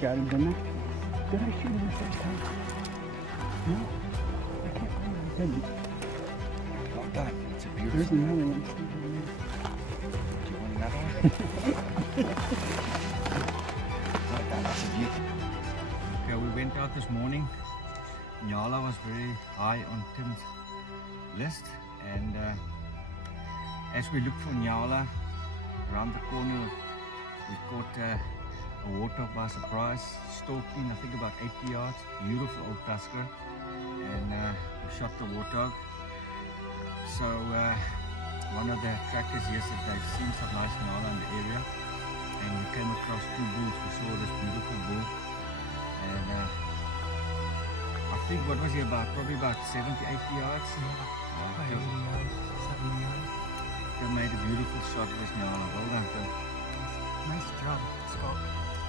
got him, didn't I? Did I shoot him the first time? No? I can't remember. I didn't. Well done. It's a There's beautiful. another one. Do you want another one? Well done. That's a beauty. Okay, we went out this morning. Nyala was very high on Tim's list, and as we looked for Nyala around the corner, we caught a warthog by surprise, stalking I think about 80 yards, beautiful old tusker, and we shot the warthog. So one of the trackers here said they've seen some nice Nyala in the area, and we came across two bulls. We saw this beautiful bull, and I think what was he about? Probably about 70, 80 yards. They made a beautiful shot with this Nyala. Well done, Phil. Nice job, Scott.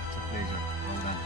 It's a pleasure. Well done.